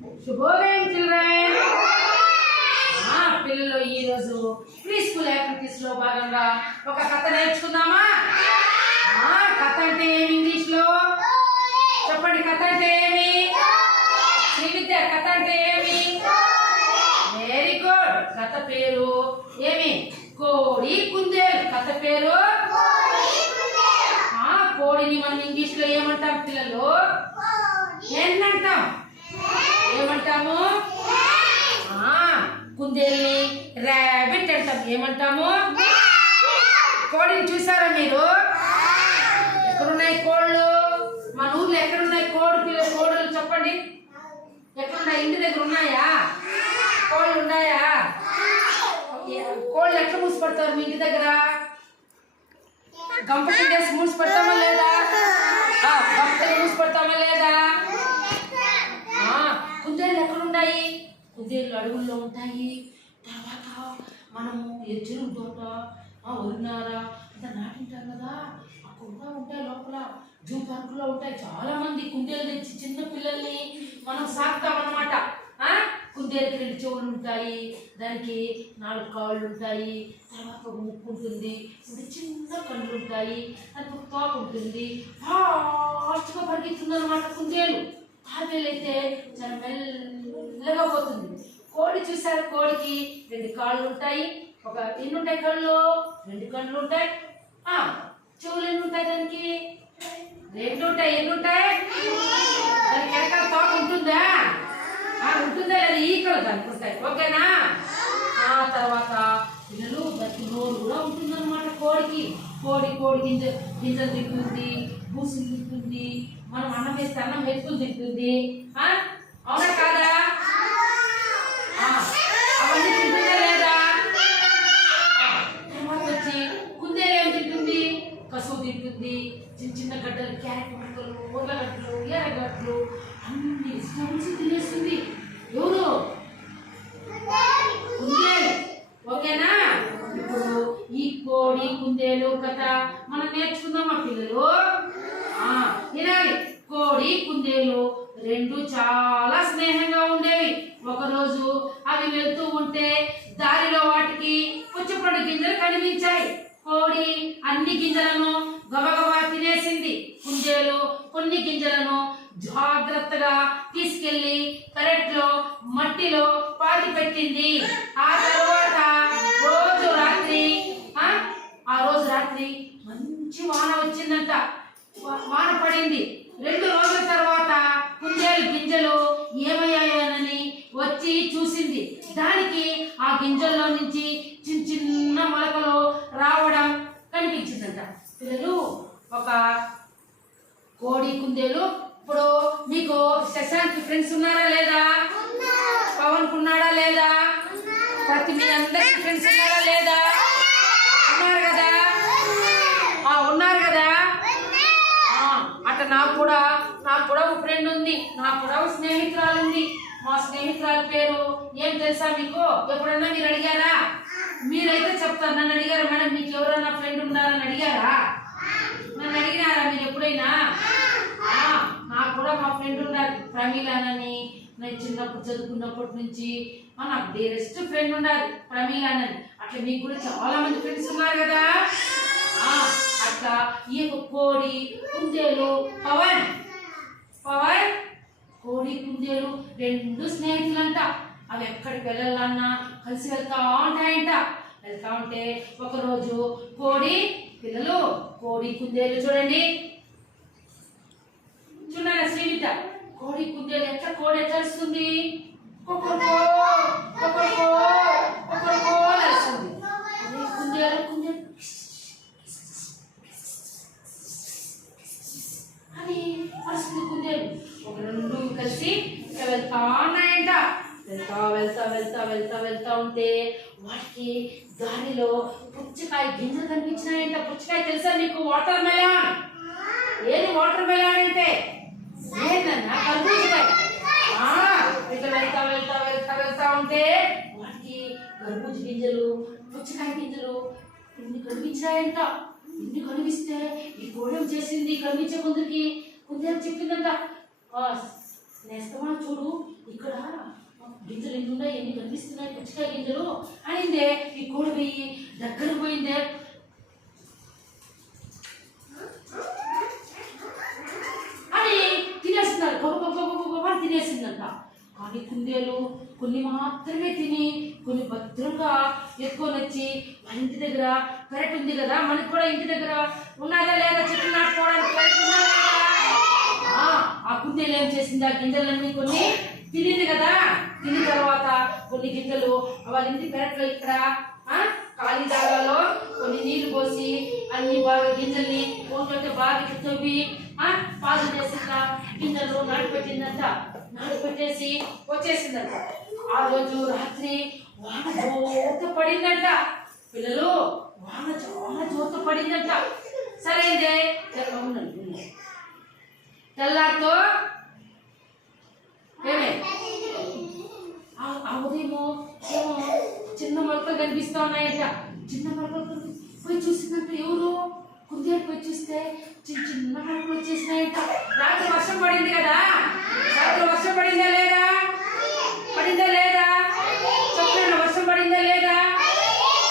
శుభోదయం చిల్డ్రన్ ఆ పిల్లలు ఈ రోజు ప్రీ స్కూల్ యాక్టివిటీస్లో భాగంగా ఒక కథ నేర్చుకుందామా? ఆ కథ అంటే ఏమి ఇంగ్లీష్లో చెప్పండి కథ అంటే ఏమి? శ్రీవిద్య కథ అంటే ఏమి? వెరీ గుడ్ కథ పేరు ఏమి? కోడి కుందేలు. కథ పేరు? ఆ కోడిని మనం ఇంగ్లీష్లో ఏమంటాం పిల్లలు? ఏంటంటాం ఏమంటాము? కుందేల్ని ర్యాబిట్ అంటాం. ఏమంటాము? కోడిని చూసారా మీరు? ఎక్కడున్నాయి కోళ్ళు? మన ఊర్లో ఎక్కడున్నాయి కోడి పిల్ల కోడలు చెప్పండి. ఎక్కడున్నాయి? ఇంటి దగ్గర ఉన్నాయా? కోళ్ళు ఉన్నాయా? కోళ్ళు ఎట్లా మూసిపడతారు మీ ఇంటి దగ్గర? గంపటి కిందేసి మూసిపడతామా లేదా? గంపటి మూసిపెడతామా మూసిపడతామా లేదా? కుందేళ్ళు ఎక్కడుంటాయి కుందేళ్ళు అడవుల్లో ఉంటాయి. తర్వాత మనము చెరువు తోట ఆ, వరినార నాటింటారు కదా. అక్కడ కూడా ఉంటాయి లోపల. జూ పార్కులో ఉంటాయి. చాలా మంది కుందేలు తెచ్చి చిన్న పిల్లల్ని మనం సాగుతాం అనమాట ఆ? రెండు చెవులు ఉంటాయి. దానికి నాలుగు కాళ్ళు ఉంటాయి. తర్వాత ఒక ముక్కు ఉంటుంది. ఇప్పుడు చిన్న కళ్ళు ఉంటాయి. దానికి ఒక తోక ఉంటుంది. ఫాస్ట్గా పరిగెత్తుంది అనమాట కుందేలు. తాబేలు అయితే చాలా మెల్లగా పోతుంది. కోడి చూసారు కోడికి రెండు కాళ్ళు ఉంటాయి. ఒక ఎన్ని ఉంటాయి కళ్ళు? రెండు కళ్ళు ఉంటాయి. ఆ, చెవులు ఎన్ని ఉంటాయి దానికి? రెండు ఉంటాయి. ఎన్ని ఉంటాయి? దానికి వెనకాల తోక ఉంటుందా? ఆ, ఉంటుందా లేదా? ఈకలు దానికి ఉంటాయి. ఓకేనా? ఆ తర్వాత పిల్లలు దానికి నోరు కూడా ఉంటుందన్నమాట కోడికి. కోడి కోడి గింజ గింజలు తింటుంది పూసులు తింటుంది మనం అన్నం వేస్తే అన్నం మెతుకులు తింటుంది ఆ? అవునా కాదా ఆ, అవన్నీ తింటుందా లేదా ఆ, తర్వాత వచ్చి కుందేలు ఏం తింటుంది కసువు తింటుంది చిన్న చిన్న గడ్డలు క్యారెట్ ముక్కలు ఉర్లగడ్డలు ఎర్రగడ్డలు అన్ని ఇష్టం వచ్చి తినేస్తుంది ఎవరు కుందేలు ఓకేనా ఇప్పుడు ఈ కోడి కుందేలు కథ మనం నేర్చుకుందామా పిల్లలు ఆ, వినాలి కోడి కుందేలు రెండు చాలా స్నేహంగా ఉండేవి ఒకరోజు అవి వెళ్తూ ఉంటే దారిలో వాటికి పుచ్చపొడి గింజలు కనిపించాయి కోడి కొన్ని గింజలను గబగబా తినేసింది. కుందేలు కొన్ని గింజలను జాగ్రత్తగా తీసుకెళ్ళి పెరట్లో మట్టిలో పాతి పెట్టింది ఆ తర్వాత రోజు రాత్రి ఆ, ఆ రోజు రాత్రి మంచి వాన వచ్చిందంట వా- వాన పడింది రెండు రోజుల తర్వాత కుందేలు గింజలు ఏమయ్యాయోనని వచ్చి చూసింది దానికి ఆ గింజల్లో నుంచి చిన్న చిన్న మొలకలు రావడం కనిపించిందంట పిల్లలు ఒక కోడి కుందేలు ఇప్పుడు మీకు శశాంక్ ఫ్రెండ్స్ ఉన్నారా లేదా? పవన్ ఉన్నాడా లేదా? ప్రతి మీ అందరికి ఫ్రెండ్స్ ఉన్నారా లేదా? ఉన్నారు కదా? ఉన్నారు కదా? అట్లా నాకు కూడా నాకు కూడా ఒక ఫ్రెండ్ ఉంది. నాకు కూడా ఒక స్నేహితురాలు ఉంది మా స్నేహితురాలు పేరు ఏం తెలుసా మీకు? ఎప్పుడన్నా మీరు అడిగారా? మీరైతే చెప్తారు నన్ను అడిగారా? మేడం మీకు ఎవరన్నా ఫ్రెండ్ ఉన్నారని అడిగారా? నన్ను అడిగినారా మీరు ఎప్పుడైనా? నాకు కూడా మా ఫ్రెండ్ ఉన్నారు ప్రమీలానని నేను చిన్నప్పుడు చదువుకున్నప్పటి నుంచి ఆ, నాకు డేరెస్ట్ ఫ్రెండ్ ఉండాలి. ప్రమీలానని. అట్లా మీకు కూడా చాలా మంది ఫ్రెండ్స్ ఉన్నారు కదా. అట్లా ఈ యొక్క కోడి కుందేలు పవన్. పవన్ కోడి కుందేలు రెండు స్నేహితులంట. అవి ఎక్కడికి వెళ్ళాలన్నా కలిసి వెళ్తా ఉంటాయంట. వెళ్తా ఉంటే ఒకరోజు కోడి పిల్లలు కోడి కుందేలు చూడండి చూడాలి శ్రీవిత కోడి కుందేలు ఎట్లా కోడి ఎట్లా వస్తుంది కొక్కరుకో కుందేలు కుందేలు అని అరుస్తుంది కుందేలు ఒక రెండు కలిసి వెళ్తా ఉన్నాయంట వెళ్తా వెళ్తా వెళ్తా వెళ్తా వెళ్తా ఉంటే వాటికి దారిలో పుచ్చకాయ గింజలు కనిపించినాయంట పుచ్చకాయ తెలుసా నీకు వాటర్ మెలాన్ ఏది వాటర్ మెలాన్ అంటే ఏంటన్నా కర్బూజకాయ ఇట్లా వెళ్తా వెళ్తా వెళ్తా వెళ్తా ఉంటే వాటికి కర్బూజ గింజలు పుచ్చకాయ గింజలు ఇన్ని కనిపించాయంట. ఇన్ని కనిపిస్తే ఈ గోడెం చేసింది కనిపించే కొందరికి. కుందేలు చెప్పిందంట "ఆ, నేస్తమా చూడు ఇక్కడ గింజలు ఎన్ని ఉన్నాయి ఎన్ని కనిపిస్తున్నాయి పుచ్చకాయ గింజలు అనిందే. ఈ కోడి పోయి దగ్గర పోయిందే. అంట. కానీ కుందేలు కొన్ని మాత్రమే తిని కొన్ని భద్రంగా ఎత్తుకొని వచ్చి మన ఇంటి దగ్గర పెరట్ ఉంది కదా మనకి కూడా ఇంటి దగ్గర ఉన్నదా లేదా చెట్లు నాటుకోవడానికి ఆ, కుందేలు ఏం చేసింది? ఆ గింజలన్నీ కొన్ని తినేది కదా. తిన్న తర్వాత కొన్ని గింజలు వాళ్ళ ఇంటి పెరట్లో ఇక్కడ ఖాళీ జాగాలో కొన్ని నీళ్ళు పోసి అన్ని బాగా గింజల్ని పోతుంటే బాగా ఇట్లా తవ్వి పాలు చేసిన గింజలు నాటిపెట్టిందంట నాటిపెట్టేసి వచ్చేసిందంట. ఆ రోజు రాత్రి వాన జోత పడిందంట. పిల్లలు వాన చాలా జోత పడిందంట. సరైందే ఉండండి తెల్లారితో ఏమే? ఆ- ఏమో చిన్న మొలకలు కనిపిస్తా ఉన్నాయంట. చిన్న మొలకలు పోయి చూసినట్టు ఎవరు? కుందేలు పోయి చూస్తే చిన్న చిన్న మొలకలు వచ్చేసినాయంట. రాత్రి వర్షం పడింది కదా. రాత్రి వర్షం పడిందా లేదా? పడిందా లేదా? చెప్పండి వర్షం పడిందా లేదా?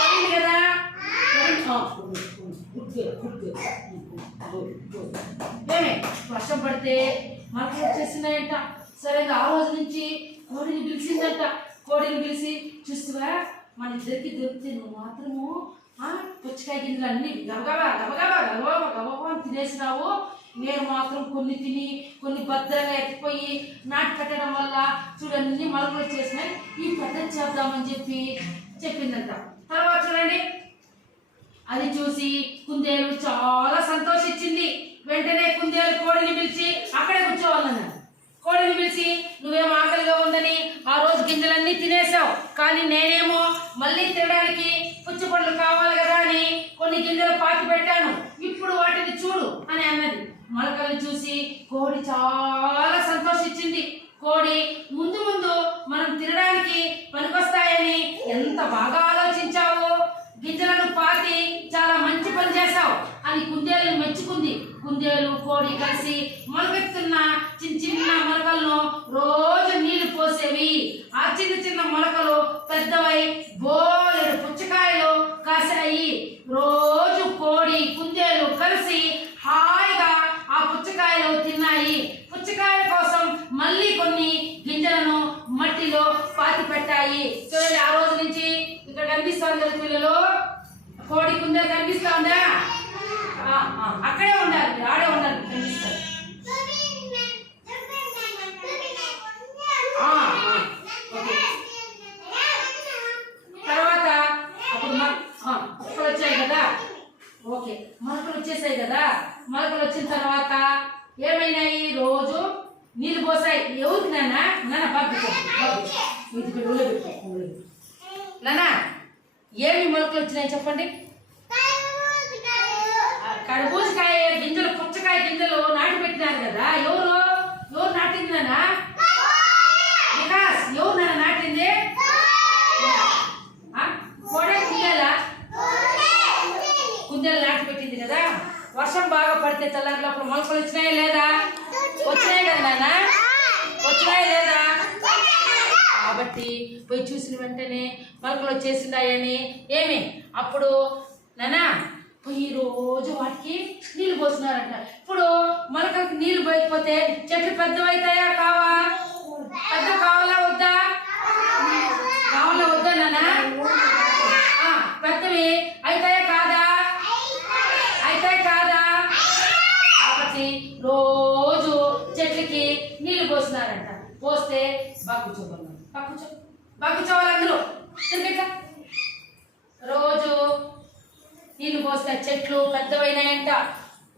పడింది కదా? పడింది. ఆ, ఏమే వర్షం పడితే మనకు వచ్చేసినాయంట సరే ఇంకా ఆ రోజు నుంచి కోడిని పిలిచిందంట. కోడిని పిలిచి చూస్తువా? మన ఇద్దరికి దొరికితే నువ్వు మాత్రము ఆ, పుచ్చకాయ గింజలు అన్ని గబగబా గబగబా గబగబా గబగబా తినేసినావు. నేను మాత్రం కొన్ని తిని కొన్ని భద్రంగా ఎత్తిపోయి నాటి పెట్టడం వల్ల చూడండి మొలకలు చేసినాయి. ఈ పద్ధతి చేద్దామని చెప్పి చెప్పిందంట. తర్వాత చూడండి. అది చూసి కుందేలు చాలా సంతోషించింది. వెంటనే కుందేలు కోడిని పిలిచి అక్కడే కూర్చోవాలన్నాడు. కోడిని పిలిచి నువ్వేం ఆకలిగా ఉందని ఆ రోజు గింజలన్నీ తినేసావు కానీ నేనేమో మళ్ళీ తినడానికి పుచ్చి పండ్లు కావాలి కదా అని కొన్ని గింజలు పాతి పెట్టాను ఇప్పుడు వాటిని చూడు అని అన్నది మొలకలను చూసి కోడి చాలా సంతోషించింది. కోడి ముందు ముందు మనం తినడానికి పనికొస్తాయని ఎంత బాగా ఆలోచించావో? గింజలను పాతి చాలా మంచి పని చేశావు అని కుందేలు మెచ్చుకుంది. కుందేలు కోడి కలిసి మొలకెత్తున్న చిన్న చిన్న మొలకలను రోజు నీళ్ళు పోసేవి. ఆ చిన్న చిన్న మొలకలు పెద్ద బోలెడు పుచ్చకాయలు కాసాయి రోజు కోడి కుందేలు కలిసి హాయిగా ఆ పుచ్చకాయలు తిన్నాయి పుచ్చకాయ కోసం మళ్ళీ కొన్ని గింజలను మట్టిలో పాతి పెట్టాయి చూడండి ఆ రోజు నుంచి ఇక్కడ కనిపిస్తోంది కదా పిల్లలు కోడి కుందేలు కనిపిస్తోందా అక్కడే ఉండాలి మీరు ఆడే ఉండాలి కనిపిస్తారు తర్వాత అప్పుడు మొక్కలు వచ్చాయి కదా? ఓకే మొలకలు వచ్చేసాయి కదా? మొలకలు వచ్చిన తర్వాత ఏమైనాయి? రోజు నీళ్ళు పోసాయి. ఎవరికి నాన్న? నాన్న బాగా నాన్న ఏమి మొలకలు వచ్చినాయి చెప్పండి? ఆ కర్బూజకాయ గింజలు పుచ్చకాయ గింజలు నాటి పెట్టినారు కదా. ఎవరు? ఎవరు నాటింది నాన్న వికాస్ ఎవరు నాన్న నాటింది? కోడే కుందేలా? కుందేలు నాటి పెట్టింది కదా. వర్షం బాగా పడితే తెల్లారి లోపల మొలకలు వచ్చినాయా లేదా? వచ్చినాయి కదా నాన్న? వచ్చినాయా లేదా? కాబట్టి పోయి చూసిన వెంటనే మొలకలు వచ్చేసిందాయని ఏమి? అప్పుడు నానా పోయి రోజు వాటికి నీళ్ళు పోస్తున్నారంట. ఇప్పుడు మొలకలకు నీళ్ళు పోయకపోతే చెట్లు పెద్దవైతాయా కావా పెద్ద కావాలా వద్దా కావాలా వద్దా నానా ఆ, పెద్దవి అయితాయా కాదా అయితాయి కాదా కాబట్టి రోజు చెట్లకి నీళ్ళు పోస్తున్నారంట పోస్తే బాగా కూర్చోమన్నారు బాగా కూర్చో బాగా కూర్చోవాలి అందరూ తిరిగిట్లా రోజు నీళ్ళు పోసిన చెట్లు పెద్దవైనాయంట.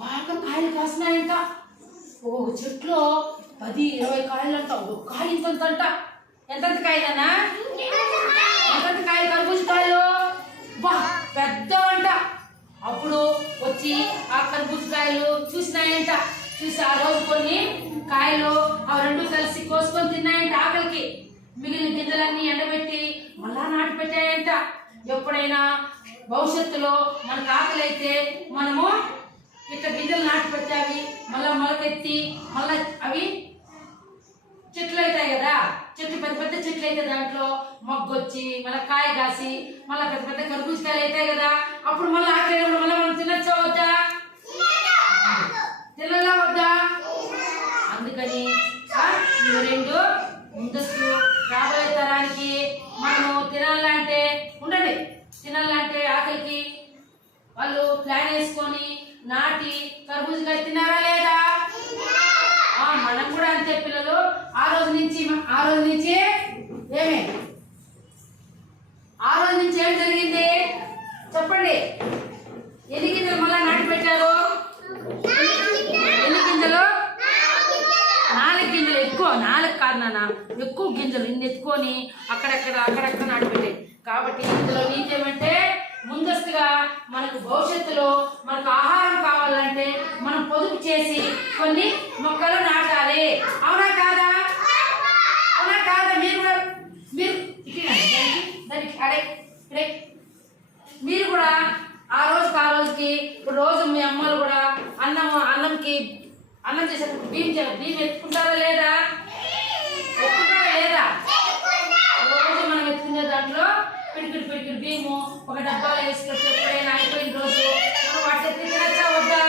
బాగా కాయలు కాసినాయంట. ఓ చెట్లు పది ఇరవై కాయలు అంట ఓ కాయ ఇంత అంట ఎంతంత కాయలన్నా? ఎంతంత కాయలు కర్బూజ కాయలు? బా పెద్ద అంట అప్పుడు వచ్చి ఆ కర్బూజ కాయలు చూసినాయంట. చూసి ఆ రోజు కొన్ని కాయలు ఆ రెండు కలిసి కోసుకొని తిన్నాయంట ఆకలికి. మిగిలిన గింజలన్నీ ఎండబెట్టి మళ్ళా నాటి పెట్టాయంట. ఎప్పుడైనా భవిష్యత్తులో మనకు ఆకలైతే మనము ఇట్లా గింజలు నాటి పెట్టావి మళ్ళా మొలకెత్తి మళ్ళా అవి చెట్లు అవుతాయి కదా. చెట్లు పెద్ద పెద్ద చెట్లు అయితే దాంట్లో మొగ్గొచ్చి మళ్ళీ కాయ కాసి మళ్ళీ పెద్ద పెద్ద కర్బూజకాయలు అవుతాయి కదా. అప్పుడు మళ్ళీ మనం తినచ్చా వద్దా తినలా వద్దా అందుకని ఆ, ఇవి రెండు ముందస్తు రాబోయే తరానికి మనము తినాలంటే ఉండండి తినాలంటే ఆకలికి వాళ్ళు ప్లాన్ వేసుకొని నాటి కర్బూజకాయ తిన్నారా లేదా ఆ, మనం కూడా అంతే పిల్లలు ఆ రోజు నుంచి ఆ రోజు నుంచి ఏమి ఆ రోజు నుంచి ఏం జరిగింది చెప్పండి ఎన్ని గింజలు మళ్ళా నాటి పెట్టారు ఎన్ని గింజలు నాలుగు గింజలు ఎక్కువ నాలుగు కాదు నాన్న ఎక్కువ గింజలు ఇన్ని ఎత్తుకొని అక్కడక్కడ అక్కడక్కడ నాటి పెట్టాయి కాబట్టి ఇందులో నీకేమంటే ముందస్తుగా మనకు భవిష్యత్తులో మనకు ఆహారం కావాలంటే మనం పొదుపు చేసి కొన్ని మొక్కలు నాటాలి. అవునా కాదా? అవునా కాదా? మీరు కూడా మీరు దానికి దానికి అడే మీరు కూడా ఆ రోజుకి ఆ రోజుకి ఇప్పుడు రోజు మీ అమ్మలు కూడా అన్నం అన్నంకి అన్నం చేసేటప్పుడు బియ్యం చే- బియ్యం ఎత్తుకుంటారా లేదా ఎత్తుకుంటారా లేదా రోజు మనం ఎత్తుకునే దాంట్లో పిడికిడి పిడికిడి బియ్యము ఒక డబ్బాలో వేసుకొచ్చి ఎప్పుడైనా అయిపోయిన రోజు మనం వాటి ఎత్తి తినచ్చా వద్దా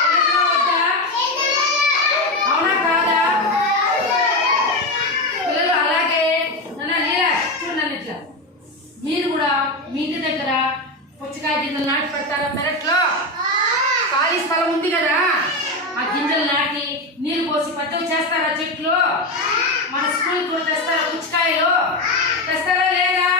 తినచ్చా వద్దా అవునా కాదా పిల్లలు అలాగే నాన్న నీలా చూడు నన్ను ఇట్లా మీరు కూడా మీ ఇంటి దగ్గర పుచ్చకాయ గింజలు నాటి పెడతారా పెరట్లో? ఖాళీ స్థలం ఉంది కదా. ఆ గింజలు నాటి నీరు పోసి పచ్చవి చేస్తారా చెట్లు? మన స్కూల్ కూడా తెస్తారా పుచ్చకాయలు? తెస్తారా లేదా?